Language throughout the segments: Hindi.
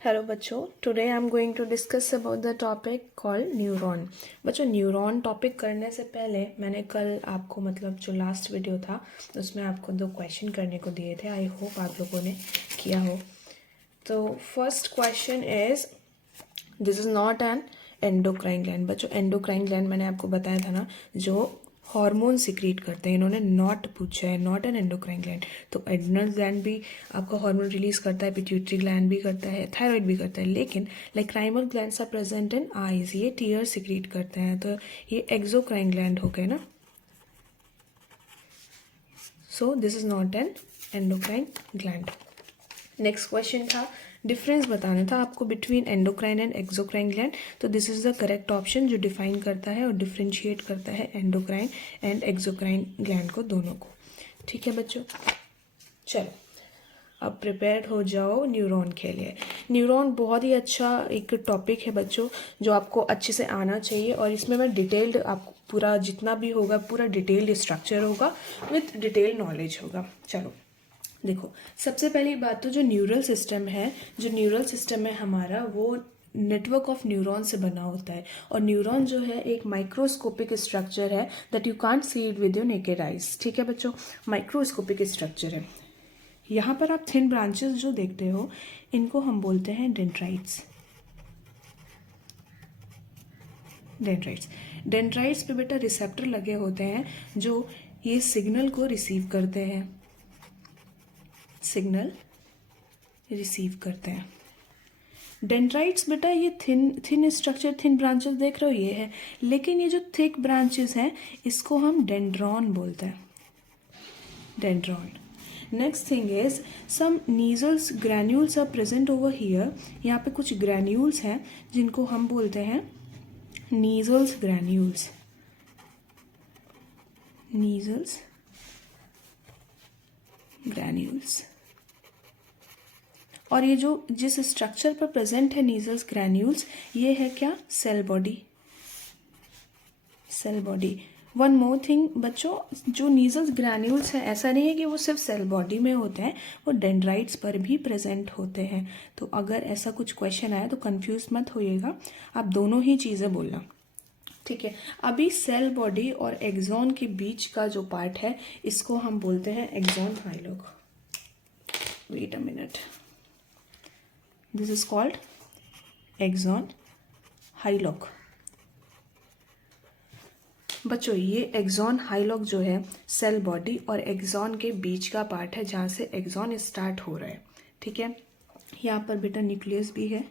हेलो बच्चों, today I am going to discuss about the topic called neuron. बच्चों, न्यूरॉन टॉपिक करने से पहले मैंने कल आपको जो लास्ट वीडियो था उसमें आपको 2 क्वेश्चन करने को दिए थे। आई होप आप लोगों ने किया हो। तो first question is, this is not an endocrine gland. बच्चों, एंडोक्राइन ग्लैंड मैंने आपको बताया था ना, जो हार्मोन सिक्रीट करते हैं। इन्होंने नॉट पूछा है, नॉट एन एंडोक्राइन ग्लैंड। तो एड्रिनल ग्लैंड भी आपका हार्मोन रिलीज करता है, पिट्यूटरी ग्लैंड भी करता है, थायराइड भी करता है। लेकिन lacrimal glands are present in eyes, ये टीयर सिक्रीट करते हैं। तो ये एक्सोक्राइन ग्लैंड हो गए ना। So this is not an endocrine gland. Next question था, डिफरेंस बताना था आपको between endocrine and exocrine gland. तो this is the correct option जो डिफाइन करता है और डिफ्रेंशिएट करता है एंडोक्राइन एंड एक्सोक्राइन ग्लैंड को, दोनों को। ठीक है बच्चों, चलो अब प्रिपेयर हो जाओ न्यूरॉन के लिए। न्यूरॉन बहुत ही अच्छा एक टॉपिक है बच्चों, जो आपको अच्छे से आना चाहिए। और इसमें मैं डिटेल्ड आपको पूरा जितना भी होगा पूरा डिटेल्ड स्ट्रक्चर होगा, विथ डिटेल नॉलेज होगा। चलो देखो, सबसे पहली बात तो जो न्यूरल सिस्टम है, जो न्यूरल सिस्टम है हमारा, वो नेटवर्क ऑफ न्यूरॉन से बना होता है। और न्यूरॉन जो है एक माइक्रोस्कोपिक स्ट्रक्चर है, that you can't see it with your naked eyes. ठीक है बच्चों, माइक्रोस्कोपिक स्ट्रक्चर है। यहाँ पर आप थिन ब्रांचेस जो देखते हो, इनको हम बोलते हैं डेंड्राइट्स। डेंड्राइट्स डेंड्राइट्स पे बेटा रिसेप्टर लगे होते हैं जो ये सिग्नल को रिसीव करते हैं, सिग्नल रिसीव करते हैं। डेंड्राइट्स बेटा ये थिन स्ट्रक्चर, थिन ब्रांचेस देख रहे हो, ये है। लेकिन ये जो थिक ब्रांचेस हैं, इसको हम डेंड्रॉन बोलते हैं, dendron. Next thing is, some Nissl's granules are present over here. यहाँ पे कुछ ग्रैन्यूल्स हैं जिनको हम बोलते हैं नीजल्स ग्रैन्यूल्स, नीजल्स ग्रैन्यूल्स। और ये जो जिस स्ट्रक्चर पर प्रेजेंट है नीजल्स ग्रैन्यूल्स, ये है क्या? Cell body, cell body. One more thing बच्चों, जो नीजल्स ग्रैन्यूल्स हैं, ऐसा नहीं है कि वो सिर्फ सेल बॉडी में होते हैं, वो डेंड्राइट्स पर भी प्रेजेंट होते हैं। तो अगर ऐसा कुछ क्वेश्चन आया तो कंफ्यूज मत होइएगा, आप दोनों ही चीज़ें बोलना। ठीक है, अभी सेल बॉडी और एक्सॉन के बीच का जो पार्ट है, इसको हम बोलते हैं axon hillock. Wait a minute, this is called axon hillock. बच्चों, ये एक्सॉन हाइलॉग जो है सेल बॉडी और एक्सॉन के बीच का पार्ट है, जहाँ से एक्सॉन स्टार्ट हो रहा है। ठीक है, यहाँ पर बेटा न्यूक्लियस भी है,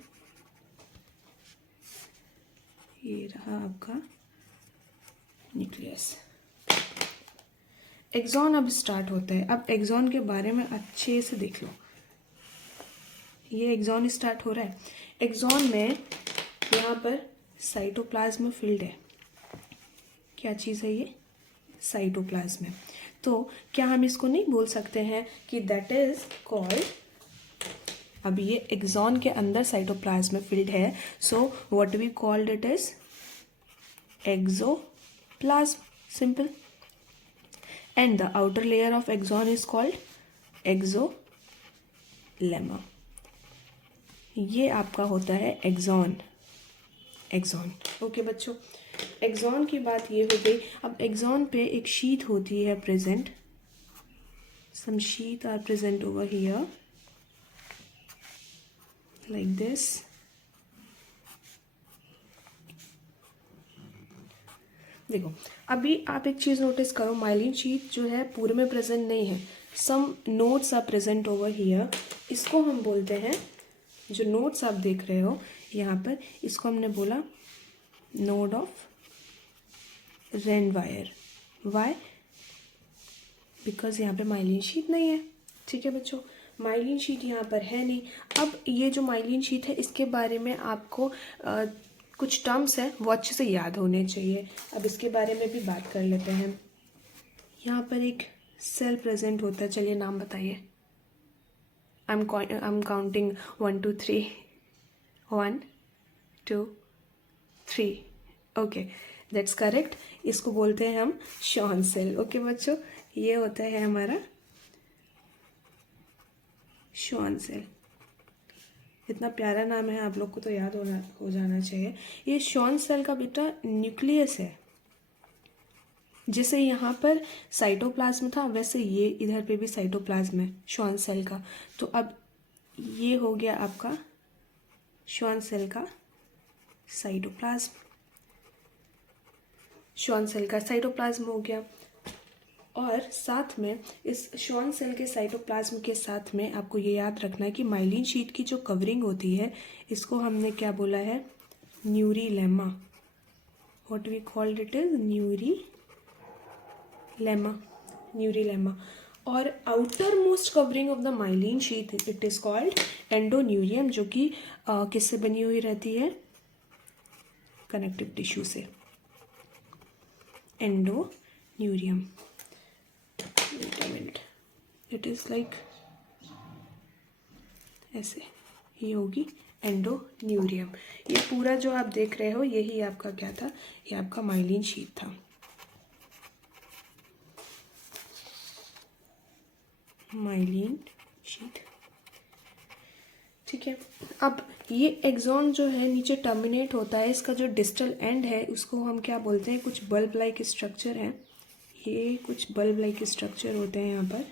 ये रहा आपका न्यूक्लियस। एक्सॉन अब स्टार्ट होता है। अब एक्सॉन के बारे में अच्छे से देख लो, ये एक्सॉन स्टार्ट हो रहा है। एक्सॉन में यहाँ पर साइटोप्लाज्म फील्ड है। क्या चीज़ है ये? साइटोप्लाज्म। तो क्या हम इसको नहीं बोल सकते हैं कि दैट इज कॉल्ड, अब ये एक्सॉन के अंदर साइटोप्लाज्म फील्ड है, so what we called it is axoplasm, simple. And the outer layer of axon is called axolemma. ये आपका होता है एक्सॉन, एक्सॉन। ओके बच्चों, एक्सॉन की बात ये हो गई। अब एक्सॉन पे एक शीट होती है present, some sheet are present over here like this. देखो, अभी आप एक चीज नोटिस करो, माइलिन शीट जो है पूरे में प्रेजेंट नहीं है, some nodes are present over here. इसको हम बोलते हैं, जो नोड्स आप देख रहे हो यहाँ पर, इसको हमने बोला node of Ranvier. Why? Because यहाँ पे माइलिन शीट नहीं है। ठीक है बच्चों, माइलिन शीट यहाँ पर है नहीं। अब ये जो माइलिन शीट है, इसके बारे में आपको कुछ टर्म्स हैं वो अच्छे से याद होने चाहिए। अब इसके बारे में भी बात कर लेते हैं। यहाँ पर एक सेल प्रेजेंट होता है, चलिए नाम बताइए। I am counting 1 2 3, 1 2 3। Okay, that's correct. इसको बोलते हैं हम शॉन सेल। ओके बच्चों, ये होता है हमारा शॉन सेल। इतना प्यारा नाम है, आप लोग को तो याद हो जाना चाहिए। ये श्वान सेल का बेटा न्यूक्लियस है। जैसे यहाँ पर साइटोप्लाज्म था वैसे ये इधर पे भी साइटोप्लाज्म है श्वान सेल का। तो अब ये हो गया आपका श्वान सेल का साइटोप्लाज्म, श्वान सेल का साइटोप्लाज्म हो गया। और साथ में इस श्वान सेल के साइटोप्लाज्म के साथ में आपको ये याद रखना है कि माइलिन शीट की जो कवरिंग होती है इसको हमने क्या बोला है, neurilemma. What we called it is neurilemma. और outermost covering of the myelin sheath it is called endoneurium, जो कि किससे बनी हुई रहती है, कनेक्टिव टिश्यू से, एंडोन्यूरियम। इट इज लाइक ऐसे, ये होगी एंडोन्यूरियम। ये पूरा जो आप देख रहे हो यही आपका क्या था, ये आपका माइलिन शीट था। माइलिन शीट, ठीक है। अब ये एक्सॉन जो है नीचे टर्मिनेट होता है, इसका जो डिस्टल एंड है उसको हम क्या बोलते हैं, कुछ बल्ब लाइक स्ट्रक्चर है, ये कुछ बल्ब लाइक स्ट्रक्चर होते हैं यहाँ पर।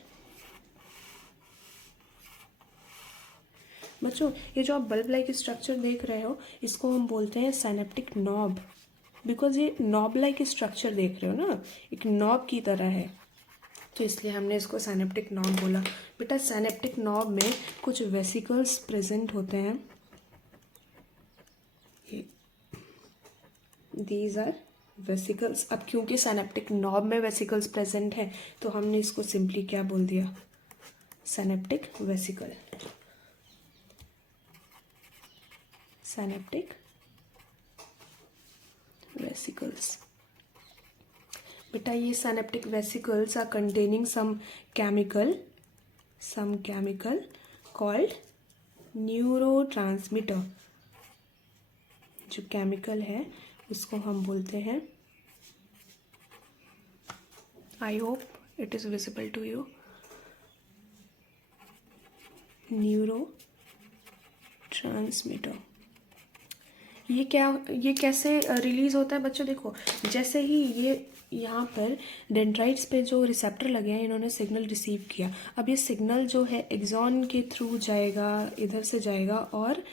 बच्चों ये जो आप बल्ब लाइक स्ट्रक्चर देख रहे हो इसको हम बोलते हैं साइनेप्टिक नॉब, बिकॉज ये नॉब लाइक स्ट्रक्चर देख रहे हो ना, एक नॉब की तरह है, तो इसलिए हमने इसको साइनेप्टिक नॉब बोला। बेटा साइनेप्टिक नॉब में कुछ वेसिकल्स प्रेजेंट होते हैं, दीज आर वेसिकल्स। अब क्योंकि साइनेप्टिक नॉब में वेसिकल्स प्रेजेंट हैं तो हमने इसको सिंपली क्या बोल दिया, साइनेप्टिक वेसिकल। साइनेप्टिक वेसिकल्स, बेटा ये synaptic vesicles are containing some chemical called neurotransmitter. जो केमिकल है उसको हम बोलते हैं, I hope it is visible to you, neurotransmitter. ये कैसे रिलीज होता है बच्चों, देखो जैसे ही ये यहाँ पर डेंड्राइट्स पे जो रिसेप्टर लगे हैं इन्होंने सिग्नल रिसीव किया, अब ये सिग्नल जो है एक्सॉन के थ्रू जाएगा, इधर से जाएगा और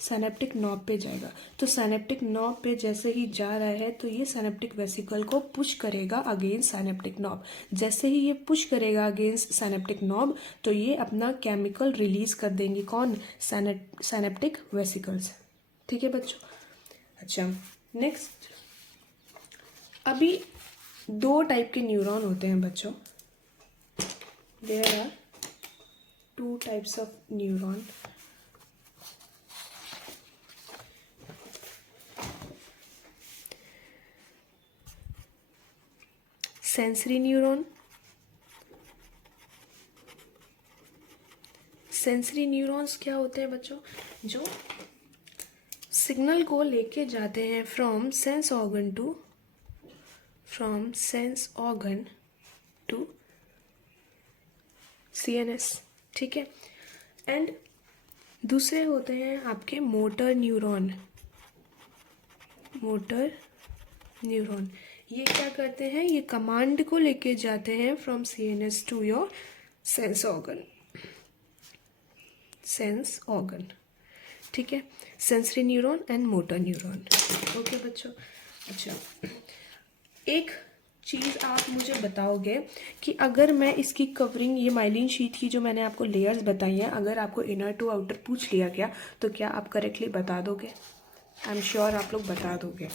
साइनेप्टिक नॉब पे जाएगा। तो साइनेप्टिक नॉब पे जैसे ही जा रहा है तो ये साइनेप्टिक वेसिकल को पुश करेगा अगेंस्ट साइनेप्टिक नॉब। जैसे ही ये पुश करेगा अगेंस्ट साइनेप्टिक नॉब तो ये अपना केमिकल रिलीज कर देंगे, कौन, साइनेप्टिक वेसिकल्स। ठीक है बच्चों। अच्छा नेक्स्ट, अभी दो टाइप के न्यूरॉन होते हैं बच्चों, there are two types of neuron. Sensory neuron, sensory neurons क्या होते हैं बच्चों, जो सिग्नल को लेके जाते हैं from sense organ to CNS, ठीक है। एंड दूसरे होते हैं आपके मोटर न्यूरॉन। ये क्या करते हैं, ये कमांड को लेके जाते हैं from CNS to your sense organ, ठीक है। Sensory neuron and motor neuron, okay बच्चों। अच्छा एक चीज़ आप मुझे बताओगे कि अगर मैं इसकी कवरिंग, ये माइलिन शीट की जो मैंने आपको लेयर्स बताई हैं, अगर आपको इनर टू आउटर पूछ लिया गया तो क्या आप करेक्टली बता दोगे? आई एम श्योर आप लोग बता दोगे।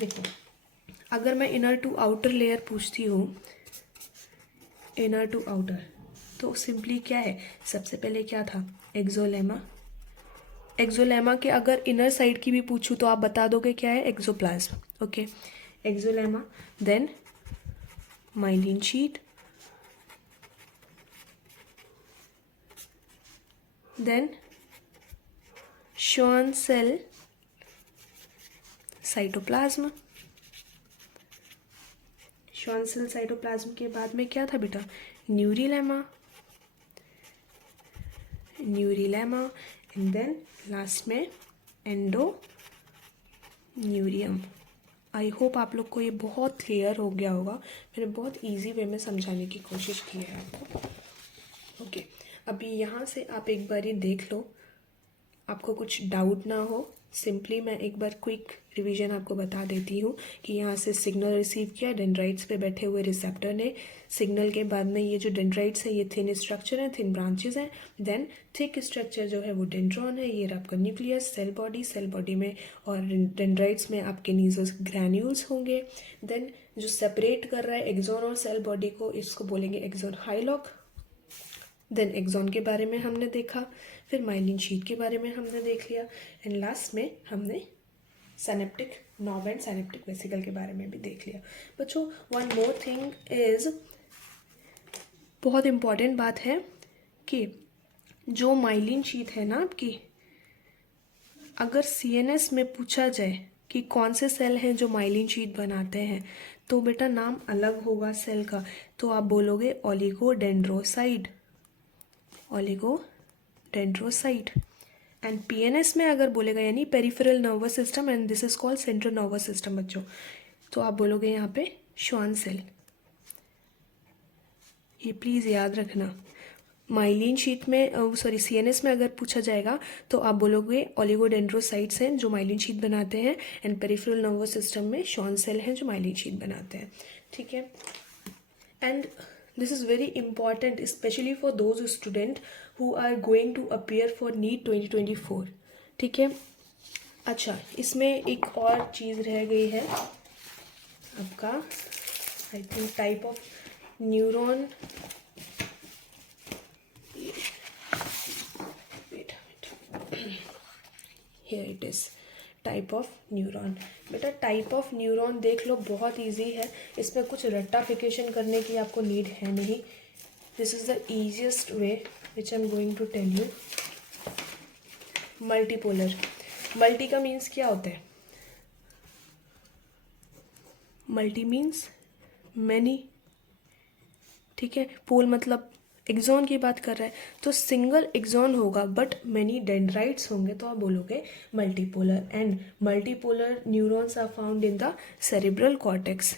देखो अगर मैं इनर टू आउटर लेयर पूछती हूँ, इनर टू आउटर, तो सिंपली क्या है, सबसे पहले क्या था, एक्सोलेमा के अगर इनर साइड की भी पूछूं तो आप बता दोगे क्या है, axoplasm, okay. Axolemma, then myelin sheet, then Schwann cell cytoplasm. Schwann cell cytoplasm के बाद में क्या था बेटा, neurilemma, neurilemma and then last में एंडोन्यूरियम। आई होप आप लोग को ये बहुत क्लियर हो गया होगा। मैंने बहुत इजी वे में समझाने की कोशिश की है आपको। ओके, अभी यहाँ से आप एक बार ये देख लो, आपको कुछ डाउट ना हो। सिंपली मैं एक बार क्विक रिवीजन आपको बता देती हूँ कि यहाँ से सिग्नल रिसीव किया डेंड्राइट्स पे बैठे हुए रिसेप्टर ने। सिग्नल के बाद में ये जो डेंड्राइट्स है ये थिन स्ट्रक्चर है, थिन ब्रांचेस हैं। देन थिक स्ट्रक्चर जो है वो डेंड्रॉन है, ये आपका न्यूक्लियस, सेल बॉडी में और डेंड्राइट्स में आपके नीजोस ग्रैन्यूल्स होंगे। देन जो सेपरेट कर रहा है एक्सॉन और सेल बॉडी को, इसको बोलेंगे एक्सॉन हाइलॉक। देन एक्सॉन के बारे में हमने देखा, फिर माइलिन शीट के बारे में हमने देख लिया, एंड लास्ट में हमने synaptic knob and synaptic vesicle के बारे में भी देख लिया। बच्चों वन मोर थिंग इज, बहुत इम्पॉर्टेंट बात है कि जो माइलिन शीट है ना आपकी, अगर सीएनएस में पूछा जाए कि कौन से सेल हैं जो माइलिन शीट बनाते हैं, तो बेटा नाम अलग होगा सेल का, तो आप बोलोगे ओलिगोडेंड्रोसाइट, ओलिगोडेंड्रोसाइट। एंड पीएनएस में अगर बोलेगा यानी peripheral nervous system, and this is called central nervous system बच्चों, तो आप बोलोगे यहाँ पे श्वान सेल। ये प्लीज़ याद रखना। माइलिन शीट में सीएनएस में अगर पूछा जाएगा तो आप बोलोगे ओलिगोडेंड्रोसाइट्स हैं जो माइलिन शीट बनाते हैं, एंड पेरिफेरल नर्वस सिस्टम में श्वान सेल हैं जो माइलिन शीट बनाते हैं। ठीक है, and this is very important especially for those student who are going to appear for NEET 2024। ठीक है, अच्छा इसमें एक और चीज़ रह गई है आपका, I think type of neuron. Here it is type of neuron. बेटा टाइप ऑफ न्यूरॉन देख लो, बहुत इजी है, इसमें कुछ रट्टाफिकेशन करने की आपको नीड है नहीं। This is the easiest way which I am going to tell you. Multipolar, multi का मीन्स क्या होता है? Multi means many. ठीक है, पोल मतलब एक्सॉन की बात कर रहा है, तो सिंगल एक्सॉन होगा बट मैनी डेंड्राइट्स होंगे, तो आप बोलोगे multipolar. And multipolar neurons are found in the cerebral cortex.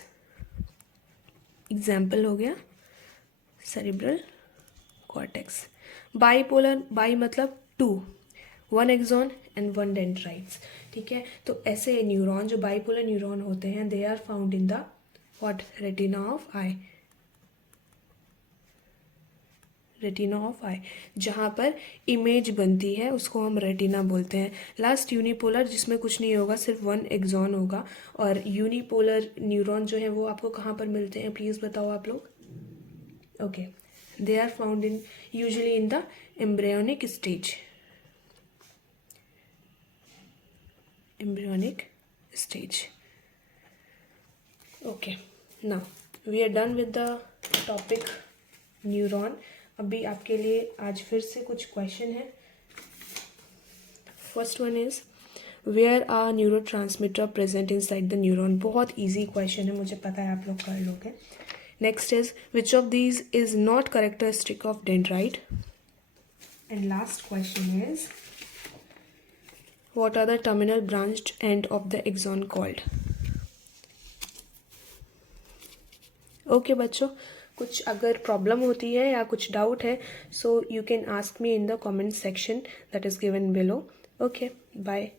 Example हो गया सेरिब्रल कॉर्टेक्स। बाईपोलर, बाई मतलब two, one axon and one dendrites. ठीक है, तो ऐसे न्यूरॉन जो बाईपोलर न्यूरॉन होते हैं, they are found in the what, retina of eye. Retina of eye, जहाँ पर इमेज बनती है उसको हम रेटिना बोलते हैं। लास्ट यूनिपोलर, जिसमें कुछ नहीं होगा, सिर्फ वन एक्सॉन होगा। और यूनिपोलर न्यूरॉन जो है वो आपको कहाँ पर मिलते हैं प्लीज़ बताओ आप लोग? Okay, they are found in usually in the embryonic stage. Embryonic stage. Okay, now we are done with the topic neuron. अभी आपके लिए आज फिर से कुछ क्वेश्चन है। First one is where are neurotransmitter present inside the neuron. बहुत ईजी क्वेश्चन है, मुझे पता है आप लोग कर लोगे। Next is which of these is not characteristic of dendrite. And last question is what are the terminal branched end of the axon called. Okay बच्चों, कुछ अगर प्रॉब्लम होती है या कुछ डाउट है, so you can ask me in the comment section that is given below. Okay, bye.